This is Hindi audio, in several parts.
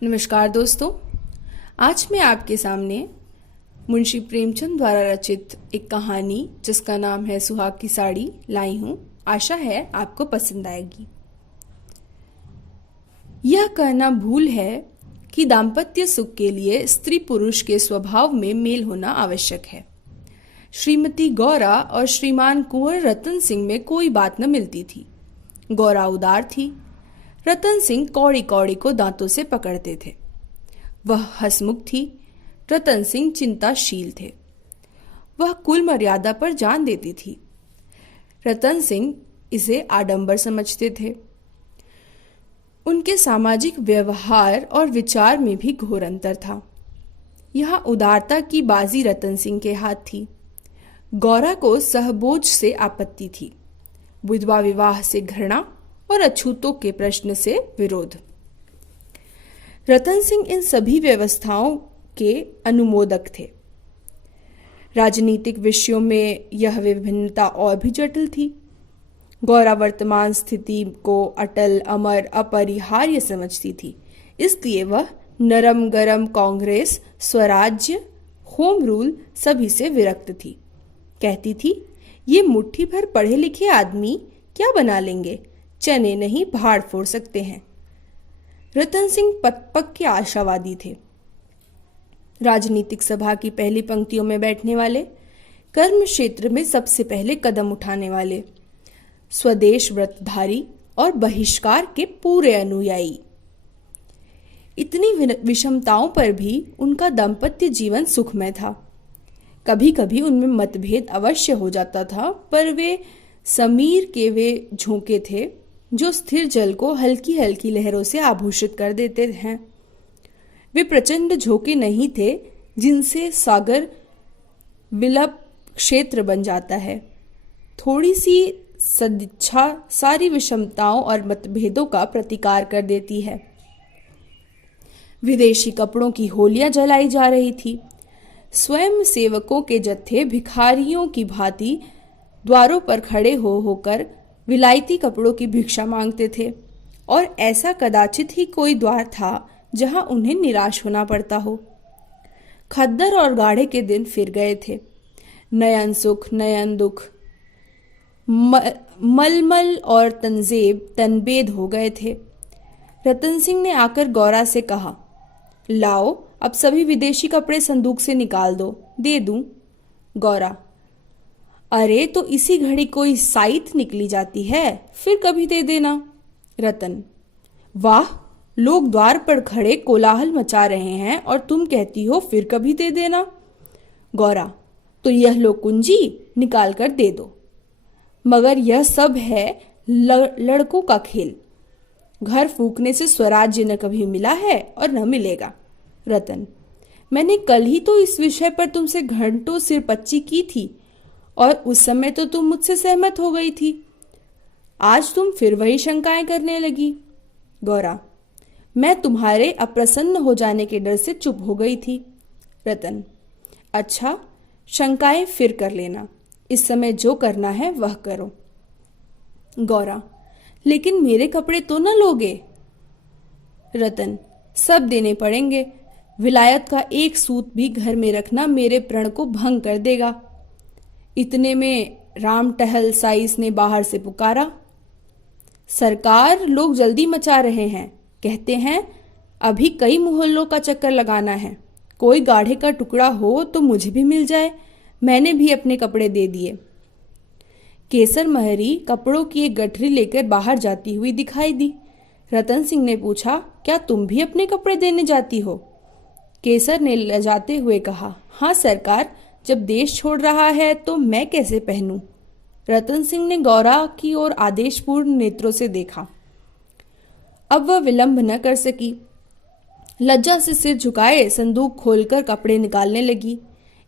नमस्कार दोस्तों। आज मैं आपके सामने मुंशी प्रेमचंद द्वारा रचित एक कहानी जिसका नाम है सुहाग की साड़ी लाई हूँ। आशा है आपको पसंद आएगी। यह कहना भूल है कि दाम्पत्य सुख के लिए स्त्री पुरुष के स्वभाव में मेल होना आवश्यक है। श्रीमती गौरा और श्रीमान कुंवर रतन सिंह में कोई बात न मिलती थी। गौरा उदार थी, रतन सिंह कौड़ी कौड़ी को दांतों से पकड़ते थे। वह हंसमुख थी, रतन सिंह चिंताशील थे। वह कुल मर्यादा पर जान देती थी, रतन सिंह इसे आडंबर समझते थे। उनके सामाजिक व्यवहार और विचार में भी घोर अंतर था। यहाँ उदारता की बाजी रतन सिंह के हाथ थी। गौरा को सहबोझ से आपत्ति थी, विधवा विवाह से घृणा और अछूतों के प्रश्न से विरोध। रतन सिंह इन सभी व्यवस्थाओं के अनुमोदक थे। राजनीतिक विषयों में यह विभिन्नता और भी जटिल थी। गौरा वर्तमान स्थिति को अटल, अमर, अपरिहार्य समझती थी। इसलिए वह नरम गरम कांग्रेस, स्वराज्य, होम रूल सभी से विरक्त थी। कहती थी, ये मुट्ठी भर पढ़े लिखे आदमी क्या बना लेंगे, चने नहीं भाड़ फोड़ सकते हैं। रतन सिंह पक के आशावादी थे। राजनीतिक सभा की पहली पंक्तियों में बैठने वाले, कर्म क्षेत्र में सबसे पहले कदम उठाने वाले, स्वदेश व्रतधारी और बहिष्कार के पूरे अनुयायी। इतनी विषमताओं पर भी उनका दाम्पत्य जीवन सुखमय था। कभी कभी उनमें मतभेद अवश्य हो जाता था, पर वे समीर के वे झोंके थे जो स्थिर जल को हल्की हल्की लहरों से आभूषित कर देते हैं। वे प्रचंड झोंके नहीं थे जिनसे सागर विलप क्षेत्र बन जाता है। थोड़ी सी सदिच्छा सारी विषमताओं और मतभेदों का प्रतिकार कर देती है। विदेशी कपड़ों की होलियां जलाई जा रही थी। स्वयं सेवकों के जत्थे भिखारियों की भांति द्वारों पर खड़े होकर विलायती कपड़ों की भिक्षा मांगते थे, और ऐसा कदाचित ही कोई द्वार था जहां उन्हें निराश होना पड़ता हो। खद्दर और गाढ़े के दिन फिर गए थे। नयन सुख नयन दुख, मलमल और तंजेब तनबेद हो गए थे। रतन सिंह ने आकर गौरा से कहा, लाओ अब सभी विदेशी कपड़े संदूक से निकाल दो, दे दूं। गौरा, अरे तो इसी घड़ी कोई साइत निकली जाती है, फिर कभी दे देना। रतन, वाह, लोग द्वार पर खड़े कोलाहल मचा रहे हैं और तुम कहती हो फिर कभी दे देना। गौरा, तो यह लो कुंजी, निकाल कर दे दो। मगर यह सब है लड़कों का खेल। घर फूकने से स्वराज्य न कभी मिला है और न मिलेगा। रतन, मैंने कल ही तो इस विषय पर तुमसे घंटों सिरपच्ची की थी और उस समय तो तुम मुझसे सहमत हो गई थी। आज तुम फिर वही शंकाएं करने लगी। गौरा, मैं तुम्हारे अप्रसन्न हो जाने के डर से चुप हो गई थी। रतन, अच्छा, शंकाएं फिर कर लेना, इस समय जो करना है वह करो। गौरा, लेकिन मेरे कपड़े तो न लोगे। रतन, सब देने पड़ेंगे। विलायत का एक सूत भी घर में रखना मेरे प्रण को भंग कर देगा। इतने में राम टहल साइस ने बाहर से पुकारा, सरकार, लोग जल्दी मचा रहे हैं। कहते हैं अभी कई मोहल्लों का चक्कर लगाना है। कोई गाढ़े का टुकड़ा हो तो मुझे भी मिल जाए। मैंने भी अपने कपड़े दे दिए। केसर महरी कपड़ों की एक गठरी लेकर बाहर जाती हुई दिखाई दी। रतन सिंह ने पूछा, क्या तुम भी अपने कपड़े देने जाती हो? केसर ने लजाते हुए कहा, हाँ सरकार, जब देश छोड़ रहा है तो मैं कैसे पहनूं? रतन सिंह ने गौरा की ओर आदेशपूर्ण नेत्रों से देखा। अब वह विलंब न कर सकी। लज्जा से सिर झुकाए संदूक खोलकर कपड़े निकालने लगी।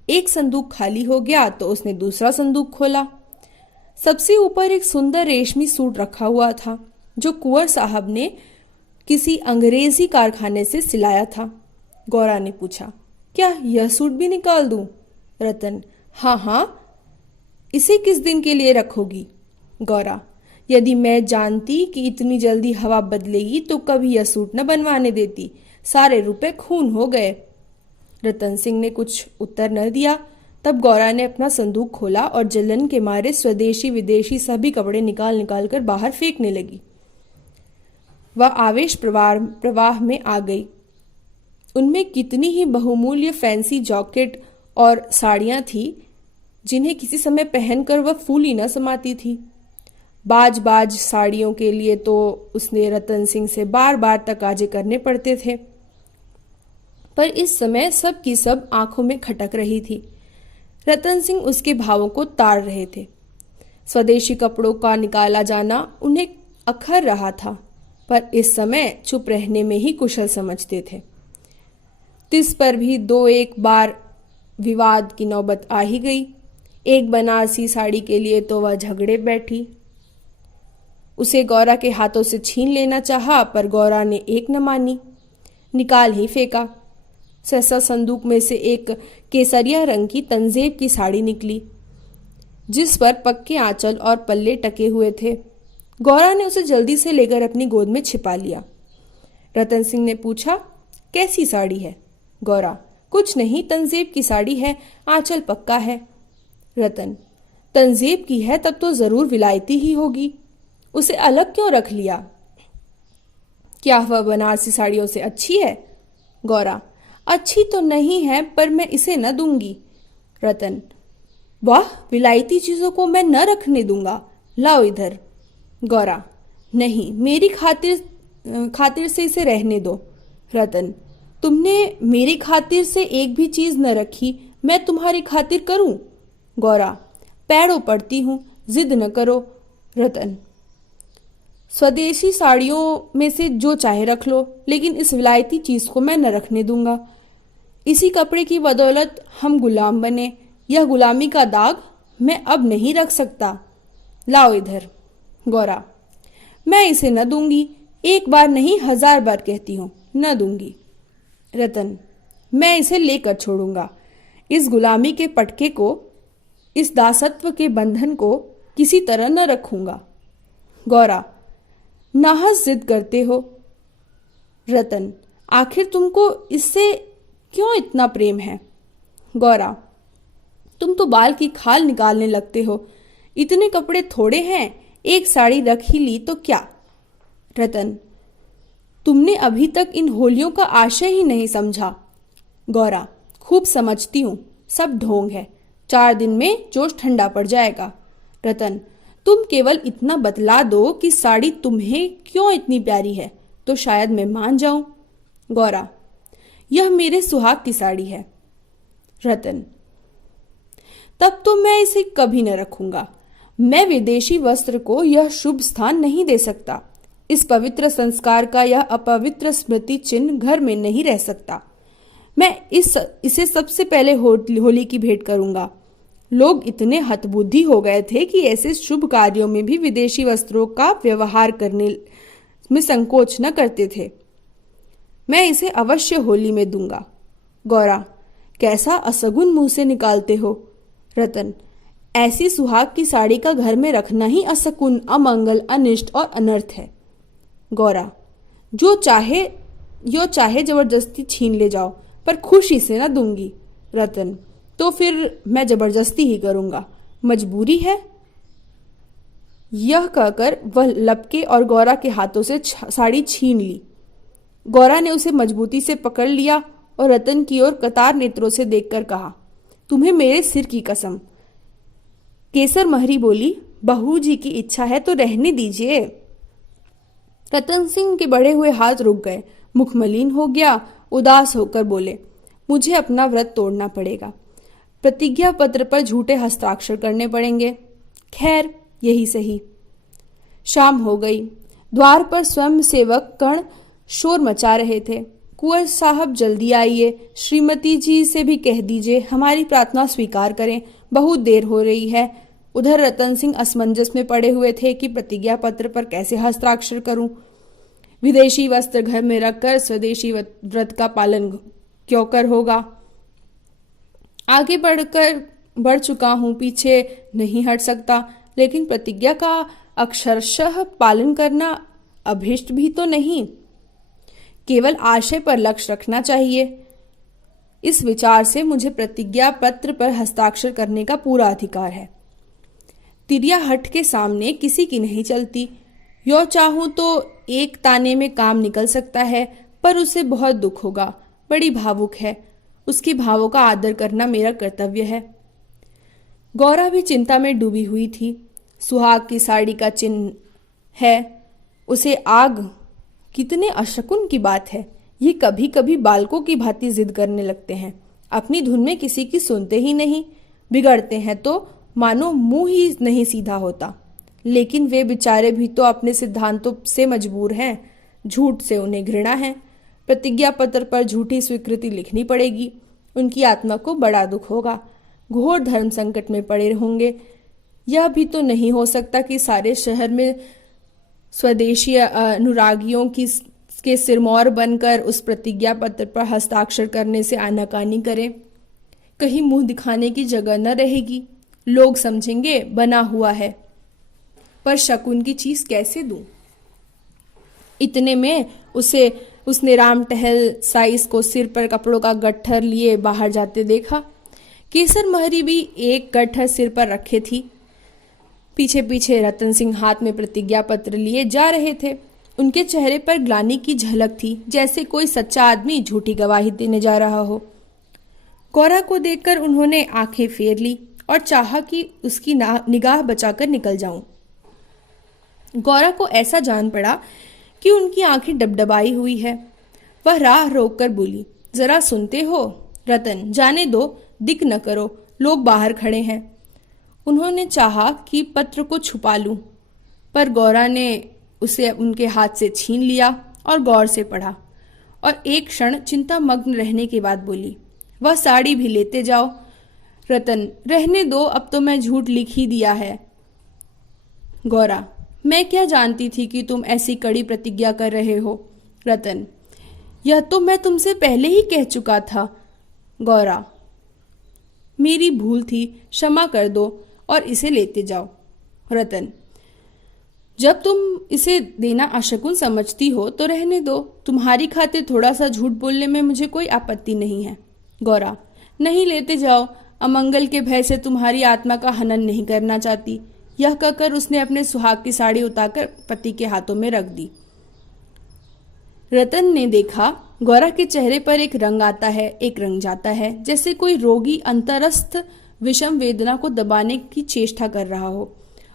एक संदूक खाली हो गया तो उसने दूसरा संदूक खोला। सबसे ऊपर एक सुंदर रेशमी सूट रखा हुआ था जो कुंवर साहब ने किसी अंग्रेजी कारखाने से सिलाया था। गौरा ने पूछा, क्या यह सूट भी निकाल दूं? रतन, हाँ हाँ, इसे किस दिन के लिए रखोगी? गौरा, यदि मैं जानती कि इतनी जल्दी हवा बदलेगी तो कभी यह सूट न बनवाने देती। सारे रुपए खून हो गए। रतन सिंह ने कुछ उत्तर न दिया। तब गौरा ने अपना संदूक खोला और जलन के मारे स्वदेशी विदेशी सभी कपड़े निकाल निकाल कर बाहर फेंकने लगी। वह आवेश प्रवाह में आ गई। उनमें कितनी ही बहुमूल्य फैंसी जैकेट और साड़ियां थी जिन्हें किसी समय पहनकर वह फूली न समाती थी। बाज बाज साड़ियों के लिए तो उसने रतन सिंह से बार बार तकाजे करने पड़ते थे, पर इस समय सब की सब आंखों में खटक रही थी। रतन सिंह उसके भावों को ताड़ रहे थे। स्वदेशी कपड़ों का निकाला जाना उन्हें अखर रहा था, पर इस समय चुप रहने में ही कुशल समझते थे। तिस पर भी दो एक बार विवाद की नौबत आ ही गई। एक बनारसी साड़ी के लिए तो वह झगड़े बैठी। उसे गौरा के हाथों से छीन लेना चाहा, पर गौरा ने एक न मानी, निकाल ही फेंका। सहसा संदूक में से एक केसरिया रंग की तंजेब की साड़ी निकली, जिस पर पक्के आंचल और पल्ले टके हुए थे। गौरा ने उसे जल्दी से लेकर अपनी गोद में छिपा लिया। रतन सिंह ने पूछा, कैसी साड़ी है? गौरा, कुछ नहीं, तंजेब की साड़ी है, आंचल पक्का है। रतन, तंजेब की है तब तो जरूर विलायती ही होगी, उसे अलग क्यों रख लिया? क्या वह बनारसी साड़ियों से अच्छी है? गौरा, अच्छी तो नहीं है, पर मैं इसे न दूंगी। रतन, वाह, विलायती चीजों को मैं न रखने दूंगा, लाओ इधर। गौरा, नहीं, मेरी खातिर से इसे रहने दो। रतन, तुमने मेरी खातिर से एक भी चीज न रखी, मैं तुम्हारी खातिर करूं? गौरा, पैरों पड़ती हूं, जिद न करो। रतन, स्वदेशी साड़ियों में से जो चाहे रख लो, लेकिन इस विलायती चीज को मैं न रखने दूंगा। इसी कपड़े की बदौलत हम गुलाम बने, यह गुलामी का दाग मैं अब नहीं रख सकता, लाओ इधर। गौरा, मैं इसे न दूंगी, एक बार नहीं 1000 बार कहती हूं, न दूंगी। रतन, मैं इसे लेकर छोड़ूंगा, इस गुलामी के पटके को, इस दासत्व के बंधन को किसी तरह न रखूंगा। गौरा, नाहस जिद करते हो। रतन, आखिर तुमको इससे क्यों इतना प्रेम है? गौरा, तुम तो बाल की खाल निकालने लगते हो, इतने कपड़े थोड़े हैं, एक साड़ी रख ही ली तो क्या? रतन, तुमने अभी तक इन होलियों का आशय ही नहीं समझा। गौरा, खूब समझती हूं, सब ढोंग है, 4 दिन में जोश ठंडा पड़ जाएगा। रतन, तुम केवल इतना बतला दो कि साड़ी तुम्हें क्यों इतनी प्यारी है, तो शायद मैं मान जाऊं। गौरा, यह मेरे सुहाग की साड़ी है। रतन, तब तो मैं इसे कभी न रखूंगा। मैं विदेशी वस्त्र को यह शुभ स्थान नहीं दे सकता। इस पवित्र संस्कार का यह अपवित्र स्मृति चिन्ह घर में नहीं रह सकता। मैं इसे सबसे पहले होली की भेंट करूंगा। लोग इतने हतबुद्धि हो गए थे कि ऐसे शुभ कार्यों में भी विदेशी वस्त्रों का व्यवहार करने में संकोच न करते थे। मैं इसे अवश्य होली में दूंगा। गौरा, कैसा असगुन मुंह से निकालते हो। रतन, ऐसी सुहाग की साड़ी का घर में रखना ही असकुन, अमंगल, अनिष्ट और अनर्थ है। गौरा, जो चाहे जबरदस्ती छीन ले जाओ, पर खुशी से न दूंगी। रतन, तो फिर मैं जबरदस्ती ही करूंगा, मजबूरी है। यह कहकर वह लपके और गौरा के हाथों से साड़ी छीन ली। गौरा ने उसे मजबूती से पकड़ लिया और रतन की ओर कतार नेत्रों से देखकर कहा, तुम्हें मेरे सिर की कसम। केसर महरी बोली, बहू जी की इच्छा है तो रहने दीजिए। रतन सिंह के बढ़े हुए हाथ रुक गए, मुख मलिन हो गया, उदास होकर बोले, मुझे अपना व्रत तोड़ना पड़ेगा, प्रतिज्ञा पत्र पर झूठे हस्ताक्षर करने पड़ेंगे। खैर, यही सही। शाम हो गई। द्वार पर स्वयं सेवक कण शोर मचा रहे थे। कुंवर साहब जल्दी आइए, श्रीमती जी से भी कह दीजिए हमारी प्रार्थना स्वीकार करें, बहुत देर हो रही है। उधर रतन सिंह असमंजस में पड़े हुए थे कि प्रतिज्ञा पत्र पर कैसे हस्ताक्षर करूं। विदेशी वस्त्र घर में रखकर स्वदेशी व्रत का पालन क्यों कर होगा। आगे बढ़ चुका हूं, पीछे नहीं हट सकता, लेकिन प्रतिज्ञा का अक्षरशः पालन करना अभीष्ट भी तो नहीं, केवल आशय पर लक्ष्य रखना चाहिए। इस विचार से मुझे प्रतिज्ञा पत्र पर हस्ताक्षर करने का पूरा अधिकार है। तिरिया हठ के सामने किसी की नहीं चलती। यो चाहूं तो एक ताने में काम निकल सकता है, पर उसे बहुत दुख होगा। बड़ी भावुक है, उसकी भावों का आदर करना मेरा कर्तव्य है। गौरा भी चिंता में डूबी हुई थी। सुहाग की साड़ी का चिन्ह है, उसे आग, कितने अशकुन की बात है। ये कभी कभी बालकों की भांति जिद करने लगते हैं, अपनी धुन में किसी की सुनते ही नहीं, बिगड़ते हैं तो मानो मुंह ही नहीं सीधा होता। लेकिन वे बेचारे भी तो अपने सिद्धांतों से मजबूर हैं, झूठ से उन्हें घृणा है। प्रतिज्ञा पत्र पर झूठी स्वीकृति लिखनी पड़ेगी, उनकी आत्मा को बड़ा दुख होगा, घोर धर्म संकट में पड़े होंगे। यह भी तो नहीं हो सकता कि सारे शहर में स्वदेशी अनुरागियों के सिरमौर बनकर उस प्रतिज्ञा पत्र पर हस्ताक्षर करने से आनाकानी करें। कहीं मुंह दिखाने की जगह न रहेगी, लोग समझेंगे बना हुआ है, पर शकुन की चीज कैसे दूं? इतने में उसने राम टहल साइस को सिर पर कपड़ों का गट्ठर लिए बाहर जाते देखा। केसर महरी भी एक गट्ठर सिर पर रखे थी। पीछे पीछे रतन सिंह हाथ में प्रतिज्ञा पत्र लिए जा रहे थे। उनके चेहरे पर ग्लानि की झलक थी, जैसे कोई सच्चा आदमी झूठी गवाही देने जा रहा हो। गौरा को देखकर उन्होंने आंखें फेर ली और चाहा कि उसकी निगाह बचाकर निकल जाऊं। गौरा को ऐसा जान पड़ा कि उनकी आंखें डबडबाई हुई है। वह राह रोककर बोली, जरा सुनते हो रतन, जाने दो, दिक न करो, लोग बाहर खड़े हैं। उन्होंने चाहा कि पत्र को छुपा लूं, पर गौरा ने उसे उनके हाथ से छीन लिया और गौर से पढ़ा और एक क्षण चिंता मग्न रहने के बाद बोली, वह साड़ी भी लेते जाओ। रतन, रहने दो, अब तो मैं झूठ लिख ही दिया है। गौरा, मैं क्या जानती थी कि तुम ऐसी कड़ी प्रतिज्ञा कर रहे हो। रतन, यह तो मैं तुमसे पहले ही कह चुका था। गौरा, मेरी भूल थी, क्षमा कर दो और इसे लेते जाओ। रतन, जब तुम इसे देना अशकुन समझती हो तो रहने दो, तुम्हारी खातिर थोड़ा सा झूठ बोलने में मुझे कोई आपत्ति नहीं है। गौरा, नहीं, लेते जाओ, अमंगल के भय से तुम्हारी आत्मा का हनन नहीं करना चाहती। यह कहकर उसने अपने सुहाग की साड़ी उतारकर पति के हाथों में रख दी। रतन ने देखा गौरा के चेहरे पर एक रंग आता है, एक रंग जाता है, जैसे कोई रोगी अंतरस्थ विषम वेदना को दबाने की चेष्टा कर रहा हो।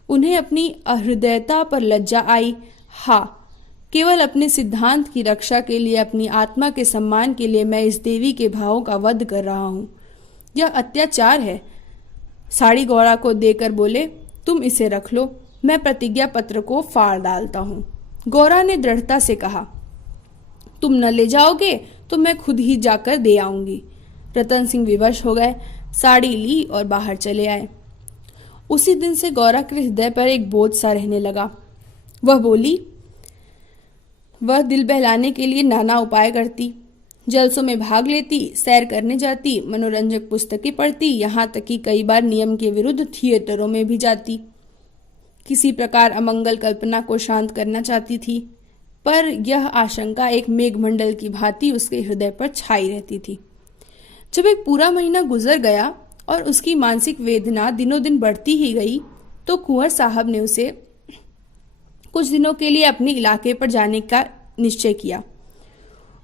उन्हें अपनी अहृदयता पर लज्जा आई। हाँ, केवल अपने सिद्धांत की रक्षा के लिए, अपनी आत्मा के सम्मान के लिए मैं इस देवी के भावों का वध कर रहा हूँ। यह अत्याचार है। साड़ी गौरा को देकर बोले, तुम इसे रख लो, मैं प्रतिज्ञा पत्र को फाड़ डालता हूँ। गौरा ने दृढ़ता से कहा, तुम न ले जाओगे तो मैं खुद ही जाकर दे आऊंगी। रतन सिंह विवश हो गए, साड़ी ली और बाहर चले आए। उसी दिन से गौरा के हृदय पर एक बोझ सा रहने लगा। वह बोली, वह दिल बहलाने के लिए नाना उपाय करती, जलसों में भाग लेती, सैर करने जाती, मनोरंजक पुस्तकें पढ़ती, यहाँ तक कि कई बार नियम के विरुद्ध थिएटरों में भी जाती। किसी प्रकार अमंगल कल्पना को शांत करना चाहती थी, पर यह आशंका एक मेघमंडल की भांति उसके हृदय पर छाई रहती थी। जब एक पूरा महीना गुजर गया और उसकी मानसिक वेदना दिनों दिन बढ़ती ही गई, तो कुंवर साहब ने उसे कुछ दिनों के लिए अपने इलाके पर जाने का निश्चय किया।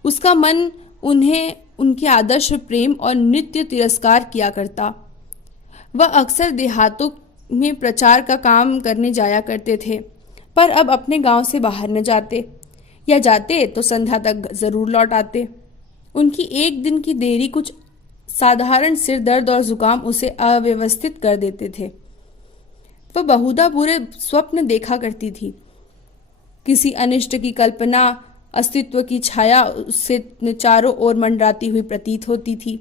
उसका मन उन्हें उनके आदर्श प्रेम और नित्य तिरस्कार किया करता। वह अक्सर देहातों में प्रचार का काम करने जाया करते थे, पर अब अपने गांव से बाहर न जाते, या जाते तो संध्या तक जरूर लौट आते। उनकी एक दिन की देरी कुछ साधारण सिर दर्द और जुकाम उसे अव्यवस्थित कर देते थे। वह बहुधा बुरे स्वप्न देखा करती थी। किसी अनिष्ट की कल्पना, अस्तित्व की छाया उससे चारों ओर मंडराती हुई प्रतीत होती थी।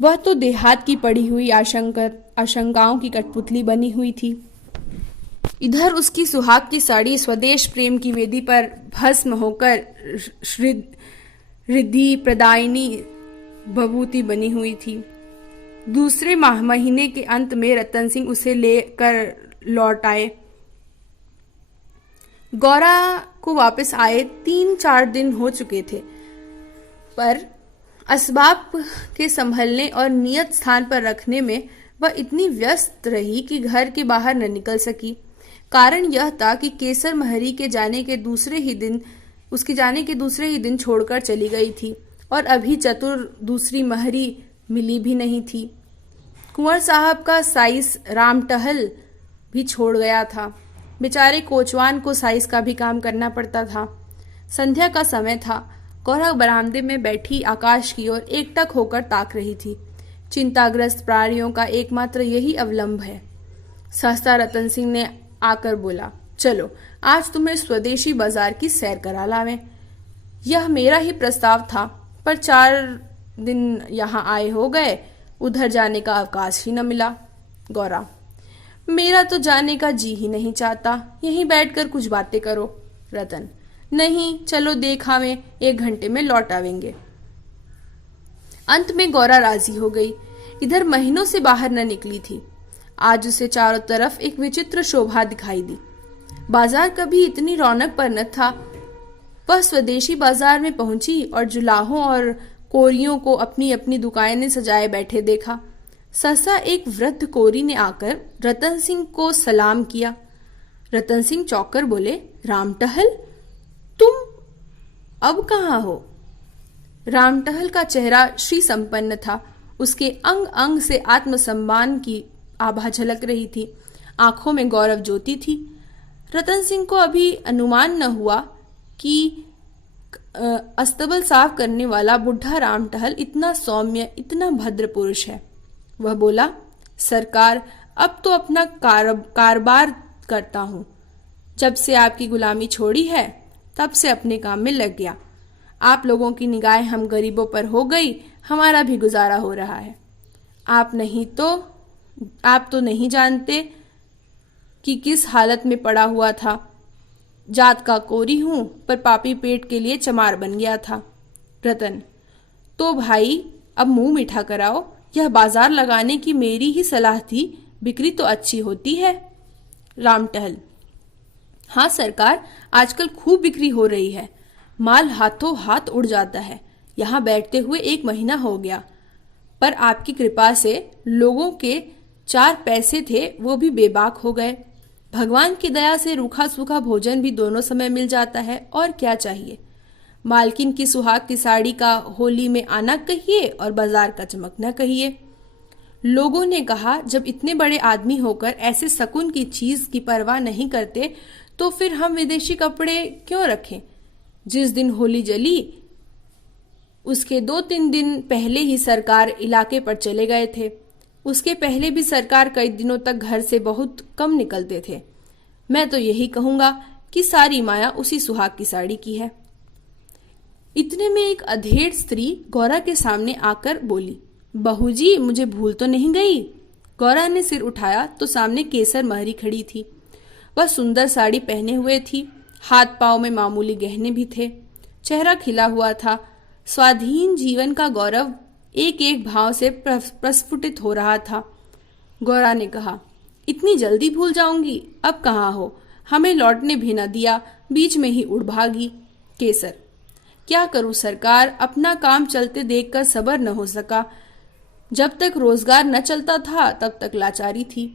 वह तो देहात की पड़ी हुई आशंकाओं की कठपुतली बनी हुई थी। इधर उसकी सुहाग की साड़ी स्वदेश प्रेम की वेदी पर भस्म होकर रिद्धि प्रदायिनी भभूति बनी हुई थी। दूसरे महीने के अंत में रतन सिंह उसे लेकर लौट आए। गौरा को वापस आए 3-4 दिन हो चुके थे, पर असबाब के संभलने और नियत स्थान पर रखने में वह इतनी व्यस्त रही कि घर के बाहर न निकल सकी। कारण यह था कि केसर महरी के जाने के दूसरे ही दिन छोड़कर चली गई थी और अभी चतुर दूसरी महरी मिली भी नहीं थी। कुंवर साहब का साइस राम टहल भी छोड़ गया था। बेचारे कोचवान को साइस का भी काम करना पड़ता था। संध्या का समय था। गौरा बरामदे में बैठी आकाश की ओर एकटक होकर ताक रही थी। चिंताग्रस्त प्राणियों का एकमात्र यही अवलंब है। सहसा रतन सिंह ने आकर बोला, चलो आज तुम्हें स्वदेशी बाजार की सैर करा लावें। यह मेरा ही प्रस्ताव था, पर 4 दिन यहाँ आए हो गए, उधर जाने का अवकाश ही न मिला। गौरा, मेरा तो जाने का जी ही नहीं चाहता, यहीं बैठकर कुछ बातें करो। रतन, नहीं, चलो देख आवें, 1 घंटे में लौट आवेंगे। अंत में गौरा राजी हो गई। इधर महीनों से बाहर न निकली थी। आज उसे चारों तरफ एक विचित्र शोभा दिखाई दी। बाजार कभी इतनी रौनक पर न था। वह स्वदेशी बाजार में पहुंची और जुलाहों और कोरियों को अपनी अपनी दुकानें सजाए बैठे देखा। सहसा एक वृद्ध कोरी ने आकर रतन सिंह को सलाम किया। रतन सिंह चौंक कर बोले, राम टहल, तुम अब कहाँ हो? राम टहल का चेहरा श्री संपन्न था। उसके अंग अंग से आत्मसम्मान की आभा झलक रही थी। आंखों में गौरव ज्योति थी। रतन सिंह को अभी अनुमान न हुआ कि अस्तबल साफ करने वाला बुढ़ा राम टहल इतना सौम्य, इतना भद्र पुरुष है। वह बोला, सरकार, अब तो अपना कारोबार करता हूं। जब से आपकी गुलामी छोड़ी है, तब से अपने काम में लग गया। आप लोगों की निगाहें हम गरीबों पर हो गई, हमारा भी गुजारा हो रहा है। आप तो नहीं जानते कि किस हालत में पड़ा हुआ था। जात का कोरी हूं, पर पापी पेट के लिए चमार बन गया था। रतन, तो भाई अब मुंह मीठा कराओ। यह बाजार लगाने की मेरी ही सलाह थी, बिक्री तो अच्छी होती है। राम टहल, हाँ सरकार, आजकल खूब बिक्री हो रही है। माल हाथों हाथ उड़ जाता है। यहाँ बैठते हुए 1 महीना हो गया, पर आपकी कृपा से लोगों के 4 पैसे थे वो भी बेबाक हो गए। भगवान की दया से रूखा सूखा भोजन भी दोनों समय मिल जाता है, और क्या चाहिए। मालकिन की सुहाग की साड़ी का होली में आना कहिए और बाजार का चमकना कहिए। लोगों ने कहा, जब इतने बड़े आदमी होकर ऐसे शकुन की चीज की परवाह नहीं करते, तो फिर हम विदेशी कपड़े क्यों रखें। जिस दिन होली जली, उसके 2-3 दिन पहले ही सरकार इलाके पर चले गए थे। उसके पहले भी सरकार कई दिनों तक घर से बहुत कम निकलते थे। मैं तो यही कहूंगा कि सारी माया उसी सुहाग की साड़ी की है। इतने में एक अधेड़ स्त्री गौरा के सामने आकर बोली, बहू जी, मुझे भूल तो नहीं गई। गौरा ने सिर उठाया तो सामने केसर महरी खड़ी थी। वह सुंदर साड़ी पहने हुए थी। हाथ पांव में मामूली गहने भी थे। चेहरा खिला हुआ था। स्वाधीन जीवन का गौरव एक एक भाव से प्रस्फुटित हो रहा था। गौरा ने कहा, इतनी जल्दी भूल जाऊंगी? अब कहाँ हो? हमें लौटने भी न दिया, बीच में ही उड़ भागी। केसर, क्या करूं सरकार, अपना काम चलते देखकर सब्र न हो सका। जब तक रोजगार न चलता था, तब तक लाचारी थी।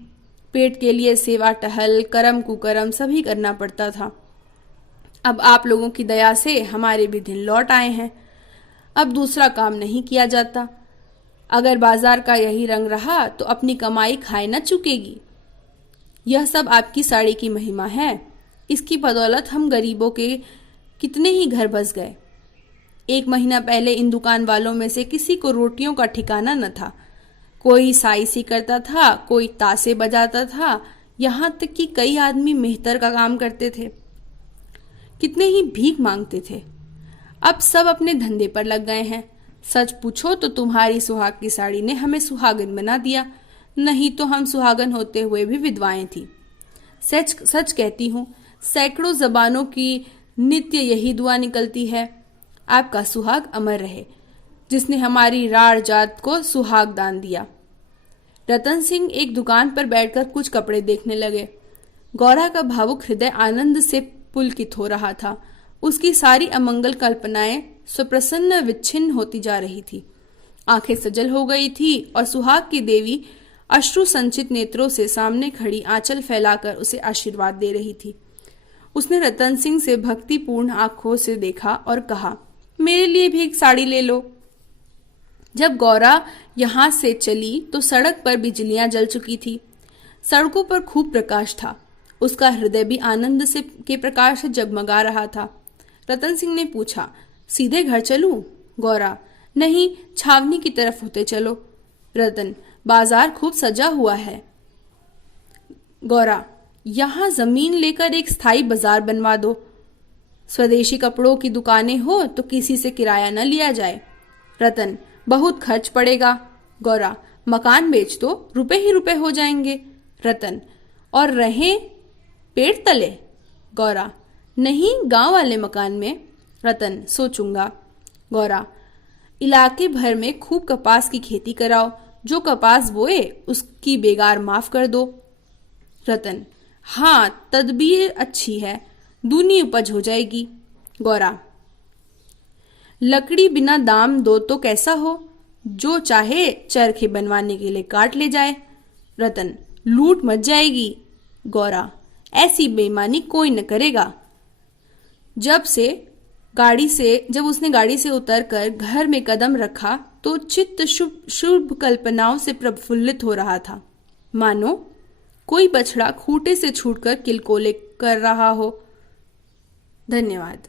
पेट के लिए सेवा टहल, करम कुकरम सभी करना पड़ता था। अब आप लोगों की दया से हमारे भी दिन लौट आए हैं। अब दूसरा काम नहीं किया जाता। अगर बाजार का यही रंग रहा तो अपनी कमाई खाए न चुकेगी। यह सब आपकी साड़ी की महिमा है। इसकी बदौलत हम गरीबों के कितने ही घर बस गए। 1 महीना पहले इन दुकान वालों में से किसी को रोटियों का ठिकाना न था। कोई साइसी करता था, कोई तासे बजाता था, यहाँ तक कि कई आदमी मेहतर का काम करते थे। कितने ही भीख मांगते थे। अब सब अपने धंधे पर लग गए हैं। सच पूछो तो तुम्हारी सुहाग की साड़ी ने हमें सुहागन बना दिया, नहीं तो हम सुहागन होते हुए भी विधवाएं थी। सच सच कहती हूँ, सैकड़ों जबानों की नित्य यही दुआ निकलती है, आपका सुहाग अमर रहे, जिसने हमारी राड़ जात को सुहाग दान दिया। रतन सिंह एक दुकान पर बैठकर कुछ कपड़े देखने लगे। गौरा का भावुक हृदय आनंद से पुलकित हो रहा था। उसकी सारी अमंगल कल्पनाएं स्वप्रसन्न विच्छिन्न होती जा रही थी। आंखें सजल हो गई थी और सुहाग की देवी अश्रु संचित नेत्रों से सामने खड़ी आंचल फैलाकर उसे आशीर्वाद दे रही थी। उसने रतन सिंह से भक्तिपूर्ण आंखों से देखा और कहा, मेरे लिए भी एक साड़ी ले लो। जब गौरा यहां से चली तो सड़क पर बिजलियां जल चुकी थी। सड़कों पर खूब प्रकाश था। उसका हृदय भी आनंद से के प्रकाश से जगमगा रहा था। रतन सिंह ने पूछा, सीधे घर चलूं? गौरा, नहीं, छावनी की तरफ होते चलो। रतन, बाजार खूब सजा हुआ है। गौरा, यहां जमीन लेकर एक स्थायी बाजार बनवा दो। स्वदेशी कपड़ों की दुकानें हो तो किसी से किराया न लिया जाए। रतन, बहुत खर्च पड़ेगा। गौरा, मकान बेच दो, रुपए ही रुपए हो जाएंगे। रतन, और रहें पेड़ तले? गौरा, नहीं, गांव वाले मकान में। रतन, सोचूंगा। गौरा, इलाके भर में खूब कपास की खेती कराओ। जो कपास बोए उसकी बेगार माफ कर दो। रतन, हाँ, तदबीर अच्छी है, दूनी उपज हो जाएगी। गौरा, लकड़ी बिना दाम दो तो कैसा हो? जो चाहे चरखे बनवाने के लिए काट ले जाए। रतन, लूट मच जाएगी। गौरा, ऐसी बेईमानी कोई न करेगा। जब उसने गाड़ी से उतरकर घर में कदम रखा तो चित्त शुभ कल्पनाओं से प्रफुल्लित हो रहा था, मानो कोई बछड़ा खूंटे से छूटकर किलकोले कर रहा हो। धन्यवाद।